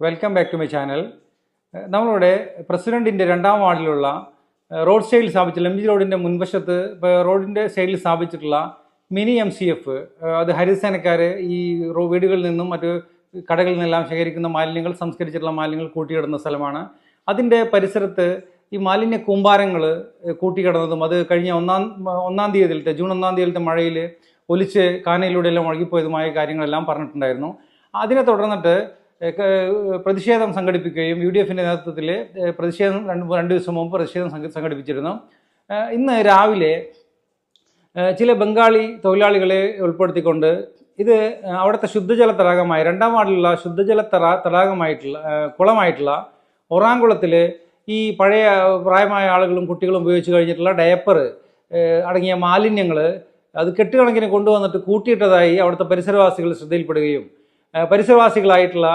Welcome back to my channel. നമ്മളിവിടെ പ്രസിഡന്റിൻ്റെ 2ാം വാർഡിലുള്ള road സൈഡിൽ സ്ഥാപിച്ചിട്ടുള്ള MG റോഡിൻ്റെ മുൻവശത്ത് റോഡിൻ്റെ സൈഡിൽ സ്ഥാപിച്ചിട്ടുള്ള മിനി MCF, അത് ഹരിതസേനക്കാർ ഈ വീടുകളിൽ നിന്നും മറ്റ് കടകളിൽ നിന്നെല്ലാം ശേഖരിക്കുന്ന മാലിന്യങ്ങൾ, സംസ്കരിച്ചിട്ടുള്ള മാലിന്യങ്ങൾ കൂട്ടിയിടുന്ന സ്ഥലമാണ്. അതിൻ്റെ പരിസരത്ത് ഈ മാലിന്യ കൂമ്പാരങ്ങൾ കൂട്ടിക്കിടന്നതും അത് കഴിഞ്ഞ ജൂൺ 1-ാം തീയതിയിലത്തെ മഴയിൽ ഒലിച്ച് കാനയിലൂടെയെല്ലാം ഒഴുകിപ്പോയതുമായ കാര്യങ്ങളെല്ലാം പറഞ്ഞിട്ടുണ്ടായിരുന്നു. അതിനെ തുടർന്നിട്ട് പ്രതിഷേധം സംഘടിപ്പിക്കുകയും UDFിൻ്റെ നേതൃത്വത്തിൽ പ്രതിഷേധം രണ്ട് ദിവസം മുമ്പ് പ്രതിഷേധം സംഘടിപ്പിച്ചിരുന്നു. ഇന്ന് രാവിലെ ചില ബംഗാളി തൊഴിലാളികളെ ഉൾപ്പെടുത്തിക്കൊണ്ട് ഇത് അവിടുത്തെ ശുദ്ധജല തടാകമായ 2ാം വാർഡിലുള്ള ശുദ്ധജല തടാകമായിട്ടുള്ള കുളമായിട്ടുള്ള ഒറാങ്കുളത്തിൽ ഈ പഴയ പ്രായമായ ആളുകളും കുട്ടികളും ഉപയോഗിച്ച് കഴിഞ്ഞിട്ടുള്ള ഡയപ്പർ അടങ്ങിയ മാലിന്യങ്ങൾ അത് കെട്ടുകണക്കിന് കൊണ്ടുവന്നിട്ട് കൂട്ടിയിട്ടതായി അവിടുത്തെ പരിസരവാസികൾ ശ്രദ്ധയിൽപ്പെടുകയും പരിസരവാസികളായിട്ടുള്ള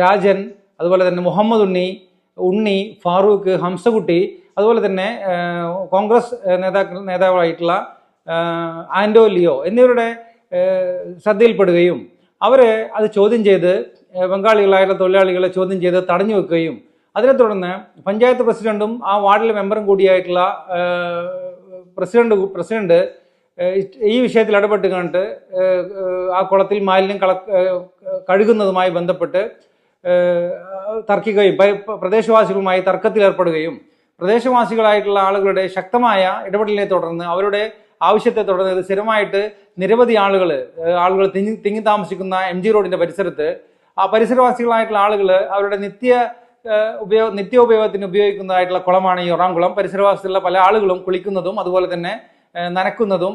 രാജൻ, അതുപോലെ തന്നെ മുഹമ്മദ് ഉണ്ണി, ഫാറൂഖ്, ഹംസകുട്ടി, അതുപോലെ തന്നെ കോൺഗ്രസ് നേതാവായിട്ടുള്ള ആൻഡോ ലിയോ എന്നിവരുടെ ശ്രദ്ധയിൽപ്പെടുകയും അവരെ അത് ചോദ്യം ചെയ്ത് ബംഗാളികളായിട്ടുള്ള തൊഴിലാളികളെ ചോദ്യം ചെയ്ത് തടഞ്ഞു വെക്കുകയും അതിനെ തുടർന്ന് പഞ്ചായത്ത് പ്രസിഡന്റും ആ വാർഡിലെ മെമ്പറും കൂടിയായിട്ടുള്ള പ്രസിഡന്റ് ഈ വിഷയത്തിൽ ഇടപെട്ട് കണ്ടിട്ട് ആ കുളത്തിൽ മാലിന്യം കഴുകുന്നതുമായി ബന്ധപ്പെട്ട് തർക്കിക്കുകയും പ്രദേശവാസികളുമായി തർക്കത്തിലേർപ്പെടുകയും പ്രദേശവാസികളായിട്ടുള്ള ആളുകളുടെ ശക്തമായ ഇടപെടലിനെ തുടർന്ന് അവരുടെ ആവശ്യത്തെ തുടർന്ന് ഇത് സ്ഥിരമായിട്ട് നിരവധി ആളുകൾ തിങ്ങി താമസിക്കുന്ന MG റോഡിന്റെ പരിസരത്ത് ആ പരിസരവാസികളായിട്ടുള്ള ആളുകൾ അവരുടെ നിത്യോപയോഗത്തിന് ഉപയോഗിക്കുന്നതായിട്ടുള്ള കുളമാണ് ഈ ഒറാങ്കുളം. പരിസരവാസികളുള്ള പല ആളുകളും കുളിക്കുന്നതും അതുപോലെ തന്നെ നനക്കുന്നതും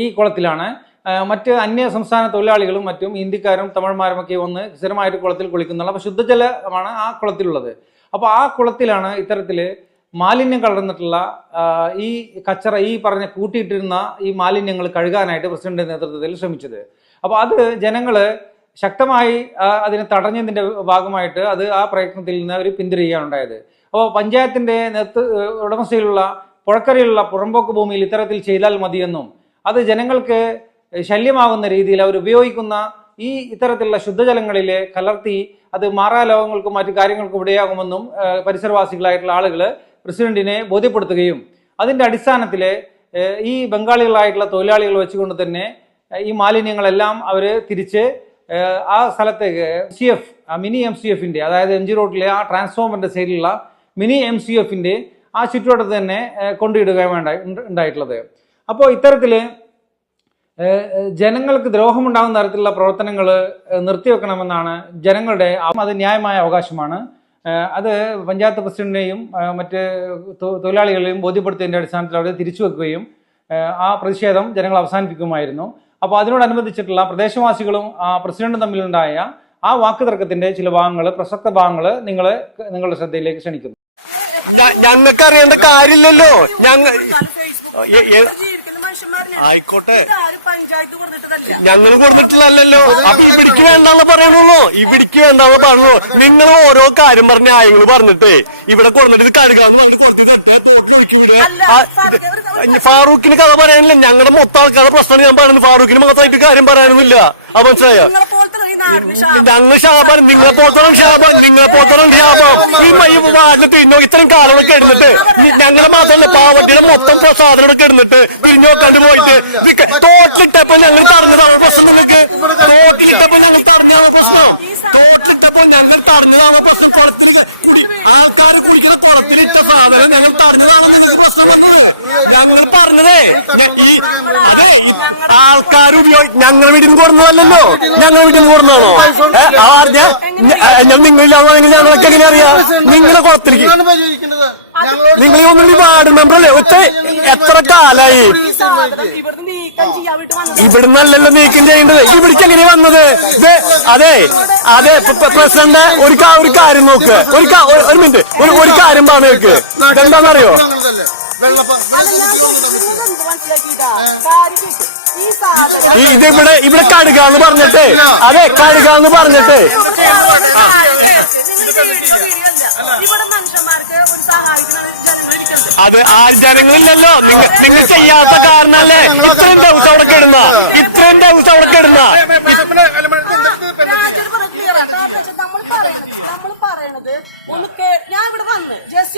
ഈ കുളത്തിലാണ്. മറ്റ് അന്യ സംസ്ഥാന തൊഴിലാളികളും മറ്റും ഇന്ത്യക്കാരും തമിഴ്മാരും ഒക്കെ വന്ന് സ്ഥിരമായിട്ട് കുളത്തിൽ കുളിക്കുന്നുള്ള അപ്പോൾ ശുദ്ധജലമാണ് ആ കുളത്തിലുള്ളത്. അപ്പോൾ ആ കുളത്തിലാണ് ഇത്തരത്തിൽ മാലിന്യം കലർന്നിട്ടുള്ള ഈ കച്ചറ, ഈ പറഞ്ഞ കൂട്ടിയിട്ടിരുന്ന ഈ മാലിന്യങ്ങൾ കഴുകാനായിട്ട് പ്രസിഡന്റിന്റെ നേതൃത്വത്തിൽ ശ്രമിച്ചത്. അപ്പോൾ അത് ജനങ്ങൾ ശക്തമായി അതിനെ തടഞ്ഞതിൻ്റെ ഭാഗമായിട്ട് അത് ആ പ്രയത്നത്തിൽ നിന്ന് അവർ പിന്തിരിയുകയാണ് ഉണ്ടായത്. അപ്പോൾ പഞ്ചായത്തിന്റെ ഉടമസ്ഥയിലുള്ള പുഴക്കരയിലുള്ള പുറമ്പോക്ക് ഭൂമിയിൽ ഇത്തരത്തിൽ ചെയ്താൽ മതിയെന്നും അത് ജനങ്ങൾക്ക് ശല്യമാകുന്ന രീതിയിൽ അവർ ഉപയോഗിക്കുന്ന ഈ ഇത്തരത്തിലുള്ള ശുദ്ധജലങ്ങളിൽ കലർത്തി അത് മാറാരോഗങ്ങൾക്കും മറ്റു കാര്യങ്ങൾക്കും ഇടയാകുമെന്നും പരിസരവാസികളായിട്ടുള്ള ആളുകൾ പ്രസിഡന്റിനെ ബോധ്യപ്പെടുത്തുകയും അതിൻ്റെ അടിസ്ഥാനത്തിൽ ഈ ബംഗാളികളായിട്ടുള്ള തൊഴിലാളികൾ വെച്ചുകൊണ്ട് തന്നെ ഈ മാലിന്യങ്ങളെല്ലാം അവർ തിരിച്ച് ആ സ്ഥലത്തേക്ക് മിനി MCFിൻ്റെ, അതായത് MG റോഡിലെ ആ ട്രാൻസ്ഫോമറിന്റെ സൈഡിലുള്ള മിനി MCFിൻ്റെ ആ ചുറ്റുവട്ടത്ത് തന്നെ കൊണ്ടിടുകയാണ് ഉണ്ടായിട്ടുള്ളത്. അപ്പോൾ ഇത്തരത്തിൽ ജനങ്ങൾക്ക് ദ്രോഹമുണ്ടാകുന്ന തരത്തിലുള്ള പ്രവർത്തനങ്ങൾ നിർത്തിവെക്കണമെന്നാണ് ജനങ്ങളുടെ, അത് ന്യായമായ അവകാശമാണ്. അത് പഞ്ചായത്ത് പ്രസിഡന്റിനെയും മറ്റ് തൊഴിലാളികളെയും ബോധ്യപ്പെടുത്തിയതിൻ്റെ അടിസ്ഥാനത്തിൽ അവർ തിരിച്ചു വെക്കുകയും ആ പ്രതിഷേധം ജനങ്ങൾ അവസാനിപ്പിക്കുമായിരുന്നു. അപ്പോൾ അതിനോടനുബന്ധിച്ചിട്ടുള്ള പ്രദേശവാസികളും പ്രസിഡന്റും തമ്മിലുണ്ടായ ആ വാക്കുതർക്കത്തിന്റെ ചില ഭാഗങ്ങൾ, പ്രസക്ത ഭാഗങ്ങൾ നിങ്ങളുടെ ശ്രദ്ധയിലേക്ക് ക്ഷണിക്കുന്നു. ഞങ്ങൾക്ക് അറിയേണ്ട കാര്യമില്ലല്ലോ. ആയിക്കോട്ടെ, ഞങ്ങൾ കൊടുത്തിട്ടില്ലല്ലോ. അപ്പൊ ഇവിടേക്ക് വേണ്ടാന്ന് പറയണുള്ളൂ, ഇവിടേക്ക് വേണ്ടാന്ന് പറഞ്ഞു. നിങ്ങൾ ഓരോ കാര്യം പറഞ്ഞ ന്യായങ്ങൾ പറഞ്ഞിട്ട് ഇവിടെ കൊടുത്തിട്ട് ഇത് കഴുകാന്ന് പറഞ്ഞ് ഫാറൂഖിന് കഥ പറയാനില്ല. ഞങ്ങളുടെ മൊത്തം ആൾക്കാരുടെ പ്രശ്നമാണ് ഞാൻ പറയുന്നത്. ഫാറൂഖിന് മാത്രമായിട്ട് കാര്യം പറയാനൊന്നുമില്ല. അത് മനസ്സിലായോ? ഞങ്ങൾ ഷാബാൻ, നിങ്ങളെ പോത്തോളം ഷാബാൻ ഈ വാർഡിൽ തിരിഞ്ഞോ ഇത്രയും കാലങ്ങളൊക്കെ എടുത്തിട്ട് ഞങ്ങളെ മാത്രമല്ല പാവട്ടിയുടെ മൊത്തം സാധനങ്ങളൊക്കെ എടുത്തിട്ട് തിരിഞ്ഞു നോക്കാണ്ട് പോയിട്ട് തോട്ടിലിട്ടപ്പോ ഞങ്ങൾ തടഞ്ഞതാണ് പ്രശ്നം. നിങ്ങൾക്ക് തോട്ടിലിട്ടപ്പോ ഞങ്ങൾ തടഞ്ഞതാണ് പ്രശ്നം. തോട്ടിലിട്ടപ്പോ ഞങ്ങൾ തടഞ്ഞതാണ് പ്രശ്നം. കുളത്തിൽ ആൾക്കാർ കുടിക്കുന്ന കുളത്തിലിട്ട സാധനം ഞങ്ങൾ തടഞ്ഞതാണ് നിങ്ങൾക്ക് പ്രശ്നം വന്നത്. ഞങ്ങൾ പറഞ്ഞതേ ആൾക്കാർ ഞങ്ങൾ വീട്ടിൽ നിന്ന് കൊടുന്നതല്ലോ. ഞങ്ങൾ വീട്ടിൽ നിന്ന് കൊടുന്നതാണോ? നിങ്ങളില്ലാണെങ്കിൽ ഞങ്ങളൊക്കെ എങ്ങനെ അറിയാം? നിങ്ങളെ കുളത്തിലേക്ക് നിങ്ങൾ ഒന്നും വാർഡ് മെമ്പറല്ലേ? എത്ര കാലായി ഇവിടുന്നല്ലല്ലോ നീക്കം ചെയ്യേണ്ടത്. ഇവിടേക്ക് എങ്ങനെ വന്നത്? അതെ പ്രസിഡന്റ് ഒരു കാര്യം നോക്ക്. ഒരു മിനിറ്റ്, ഒരു കാര്യം പറഞ്ഞു നോക്ക്. എന്താണെന്നറിയോ? ഇവിടെ കഴുകാന്ന് പറഞ്ഞിട്ട്, അതെ കഴുകാന്ന് പറഞ്ഞിട്ട് അത് ആചാരങ്ങളില്ലല്ലോ. നിങ്ങൾ ചെയ്യാത്ത കാരണല്ലേ ഇത്രയും ദിവസം അവിടെ കിടന്ന ഞാൻ ഇവിടെ വന്ന് ജസ്റ്റ്